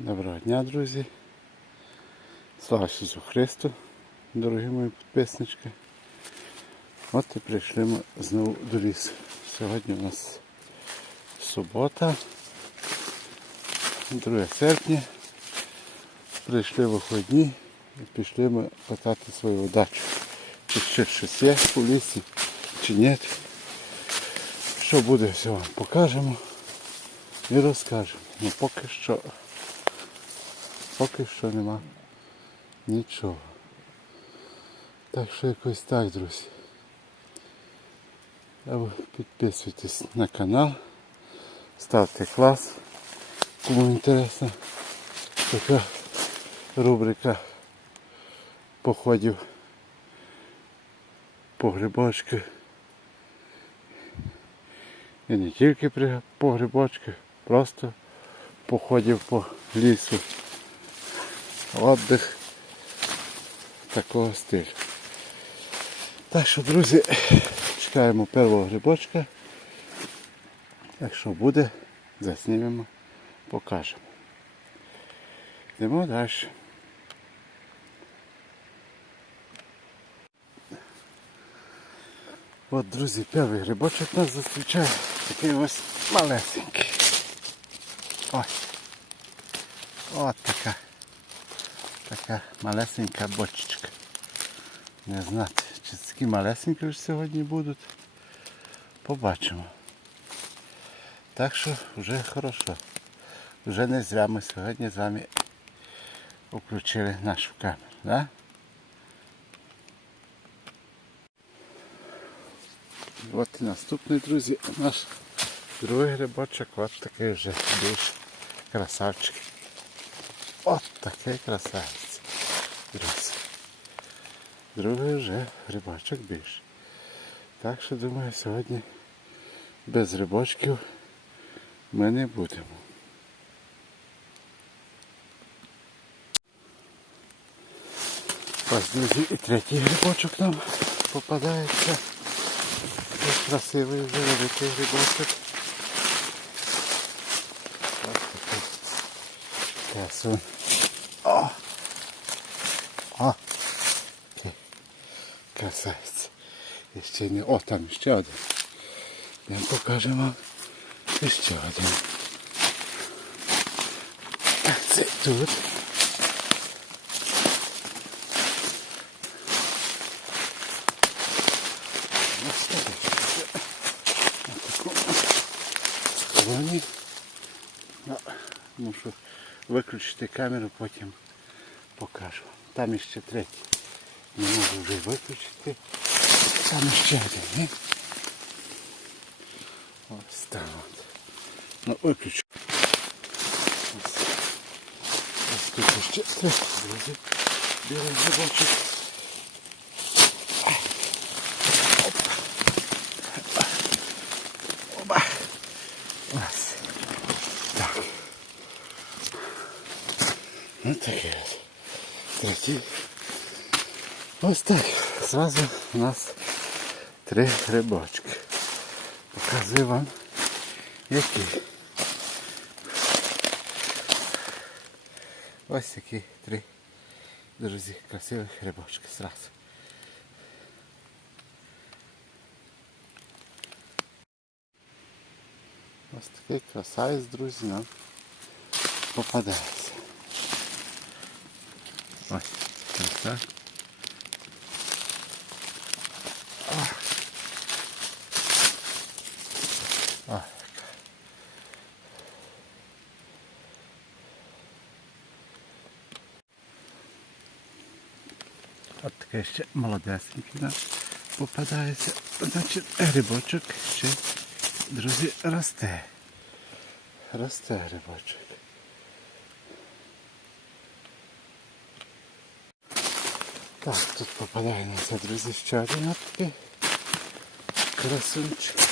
Доброго дня, друзі. Слава Ісусу Христу, дорогі мої підписнички. От і прийшли ми знову до лісу. Сьогодні у нас субота, 2 серпня. Прийшли виходні і пішли ми катати свою дачу. Чи ще щось є у лісі, чи ні. Що буде, все вам покажемо і розкажемо. Ну поки що поки що нема нічого. Так що якось так, друзі. Підписуйтесь на канал, ставте клас, кому інтересно. Така рубрика походів по грибочки. І не тільки по грибочки, просто походів по лісу. Отдих такого стилю. Так що, друзі, чекаємо першого грибочка. Якщо буде, заснімемо, покажемо. Йдемо далі. От, друзі, перший грибочок нас зустрічає. Такий ось малесенький. Ось. От така. Така малесенька бочечка. Не знати, чи такі малесенькі вже сьогодні будуть. Побачимо. Так що вже хорошо. Вже не зря ми сьогодні з вами включили нашу камеру. Да? От і наступний, друзі, наш другий грибочок. От такий вже більш красавчик. От такий красавець. Друзі. Другий вже грибочок більше. Так що думаю, сьогодні без грибочків ми не будемо. Ось, друзі, і третій грибочок нам попадається. Ось красивий вже великий грибочок. Ось такий красун. О! О! Такий Красавець. Не... О, там ще один. Я вам ще один. Це тут. Мушу виключити камеру, потім покажу. Там іще третій. Не можу вже виключити. Там ще один. Ні? Ось там от. Ну, виключу. Ось. Ось тут ще третій, друзі. Білий грибочок. Оба. Ось. Так. Ну таке от. Третій. Ось так. Зразу у нас три грибочки. Показую вам які. Ось такі три, друзі, красивих грибочки зразу. Ось такий красавець, друзі, нам попадається. Ось, краса. Ще молодесенький нам попадається. Значить, грибочок ще, друзі, росте. Росте грибочок. Так, тут попадає на це, друзі, ще один такий красунчик.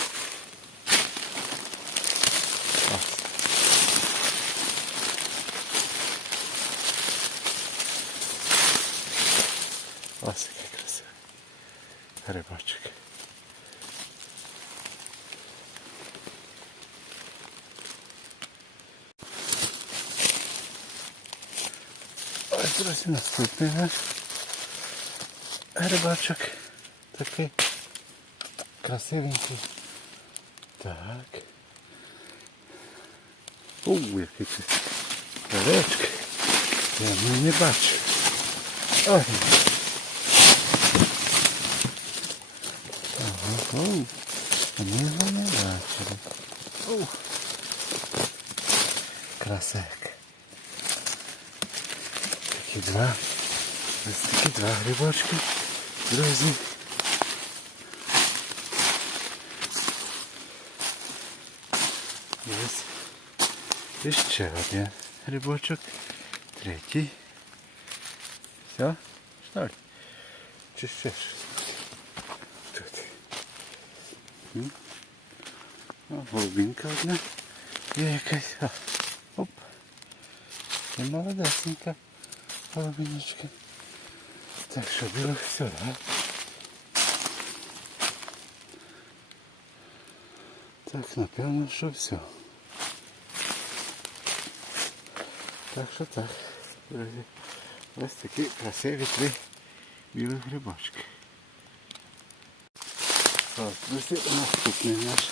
Ось який красивий грибочок. Ось, друзі, наступний наш грибачок. Такий красивенький. Так. У, який це величкий. Я не бачу. Ой. Ага, оу. Його не бачили. Оу. Красек. Такі два. Ось такі два грибочки. Друзі. Ось і ще один грибочок. Третій. Все? Що? Чи ще щось? М? О, голубінка одна. Є якась. О, оп. І молодесенька голубіночка. Так що біло все, да? Так, напевно, що все. Так що так, друзі. Ось такі красиві три білих грибочки. Ось, друзі, наступний наш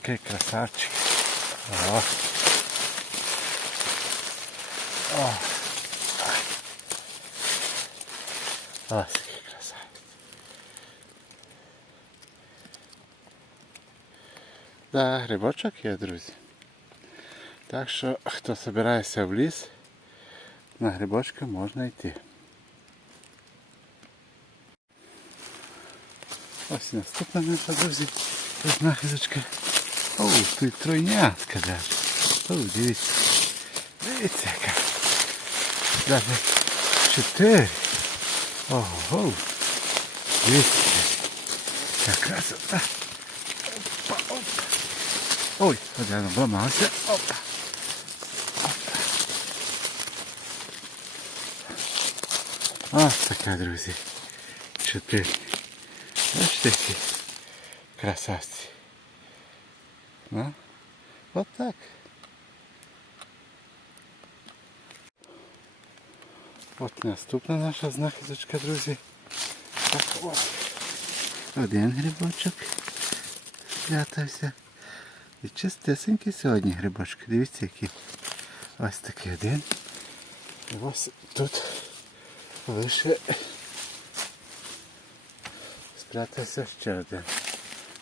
такий красавчик. О. О. Який красавець. Да, грибочок є, друзі. Так що, хто збирається в ліс, на грибочки можна йти. Ось наступна наша, друзі, знахідочка. О, тут тройнятка даже. О, дивіться. Дивіться яка. Даже чотири. Ого. Дивіться. Яка красота. Опа, опа. Ой, один обламався. Опа. Ось така, друзі. Чотири. Бачите, які красавці. Ну, от так. От наступна наша знахідочка, друзі. Так, от. Один грибочок спрятався. І чистесенький сьогодні грибочки. Дивіться, який. Ось такий один. І ось тут лише спрятався ще один.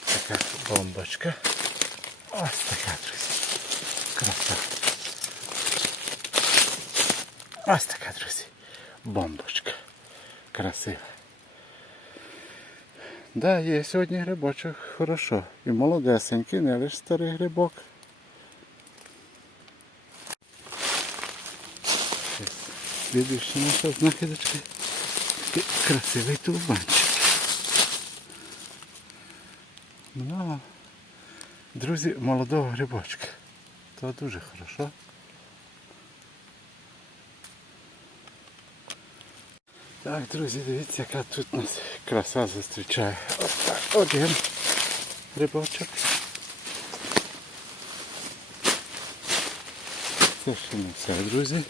Така бомбочка. Ось така, друзі. Краса. Ось така, друзі. Бомбочка. Красива. Да, є сьогодні грибочок хорошо. І молодесенький, не лише старий грибок. Слідуюча наша знахідочка. Такий красивий тулбанчик. Ну, друзі, молодого грибочка. То дуже хорошо. Так, друзі, дивіться, яка тут нас краса зустрічає. Один грибочок. Це ще не все, друзі.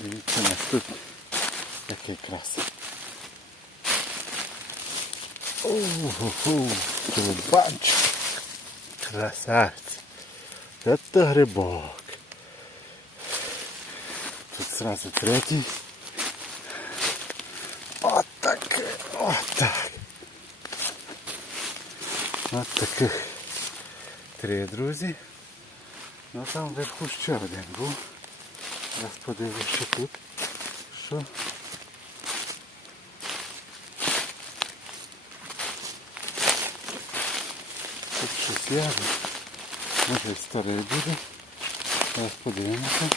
Дивіться, у нас тут такий крас. Ого, трубанчик. Красавець. Это грибок. Тут сразу третій. От так. От так. От таких три, друзі. Ну там вверху ще один був. Зараз подивлюсь, тут. Що? Тут щось є. Може старий буде. Зараз подивимося.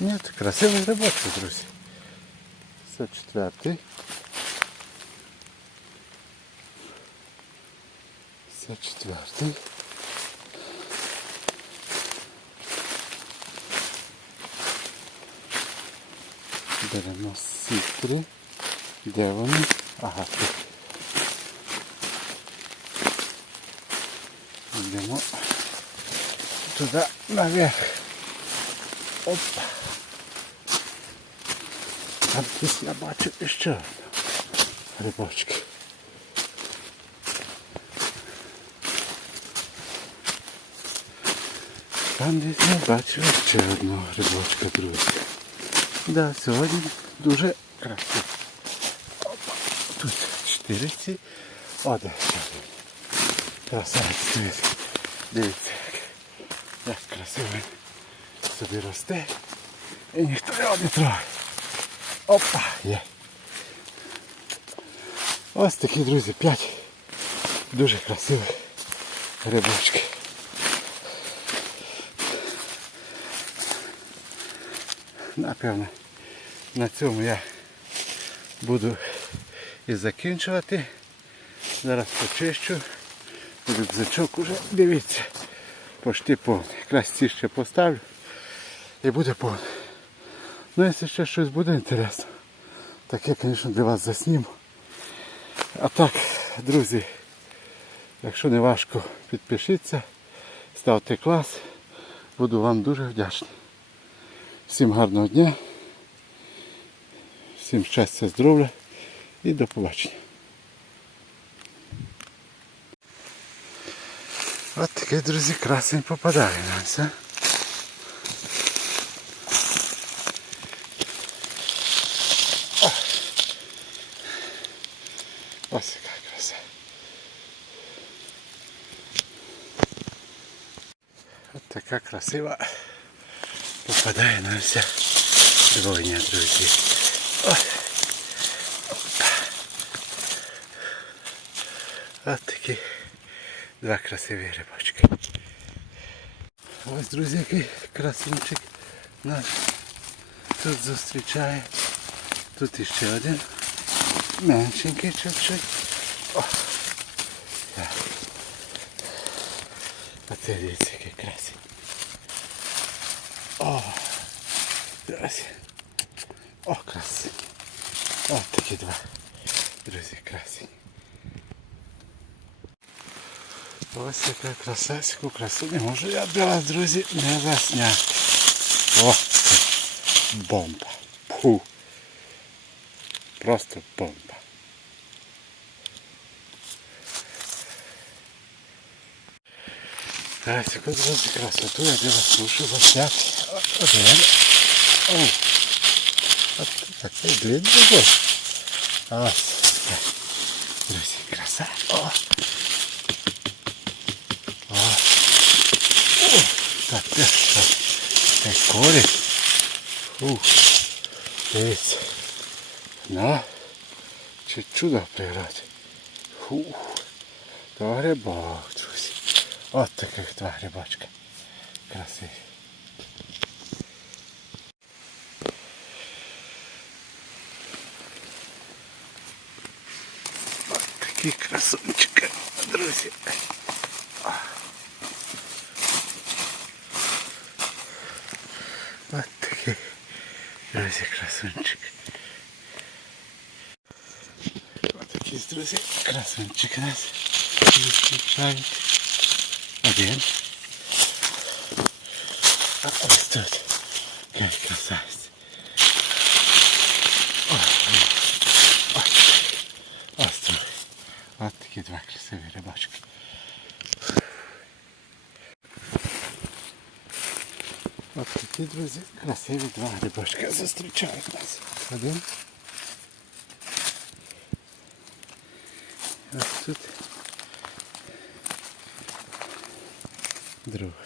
Ні, красивий грибочок, друзі. Це четвертий. Це четвертий. Беремо сітри. Де вони? Ага, тут. Йдемо туди наверх. Опа. Там десь я бачу іще одну. грибочки. Там десь я бачу ще одного грибочка, друзі. Да, сьогодні дуже красиво. Тут чотири ці. О, де ще один. Красавець, дивіться. Дивіться, як, як красиво собі росте. І ніхто його не трогає. Опа, є. Ось такі, друзі, п'ять дуже красивих грибочки. Напевно, на цьому я буду і закінчувати. Зараз почищу. Рюкзачок уже, дивіться, почти повний. Якраз ці ще поставлю і буде повний. Ну, якщо ще щось буде інтересно, так я, звісно, для вас засніму. А так, друзі, якщо не важко, підпишіться, ставте клас. Буду вам дуже вдячний. Всім гарного дня, всім щастя, здоров'я і до побачення. От такий, друзі, красень попадає на все. Ось яка краса. От така красива попадає на все двойня, друзі. Опа. От такі два красиві грибочки. Ось, друзі, який красунчик нас тут зустрічає. Тут іще один. Меншенький чуть-чуть. Так. Оце дивіться, який красивий. О! Друзі. О, красиві. О, такі два. Друзі, красиві. Ось яка краса, яку красу не можу я для вас, друзі, не засняти. О, це бомба. Фу. Просто бомба. Ось яку, друзі, красоту я для вас мушу засняти. О, Один. О. От такий длинний був. Ось. так. Друзі, краса. О. Так, де що? Цей корінь. Фу. Дивіться. На. Чи чудо приграти. Фу. Два грибок, друзі. От таких два грибочка. Красиві. От такі красунчики, друзі. От такий, друзі, красунчик. От такі, друзі, красунчик нас зустрічають. Один. А ось тут. Який красавець. Ой, ой, ой. Ось тут. От такі два красиві рибачки. От такі, друзі, красиві два грибочки зустрічають нас. Один. Ось тут. Другий.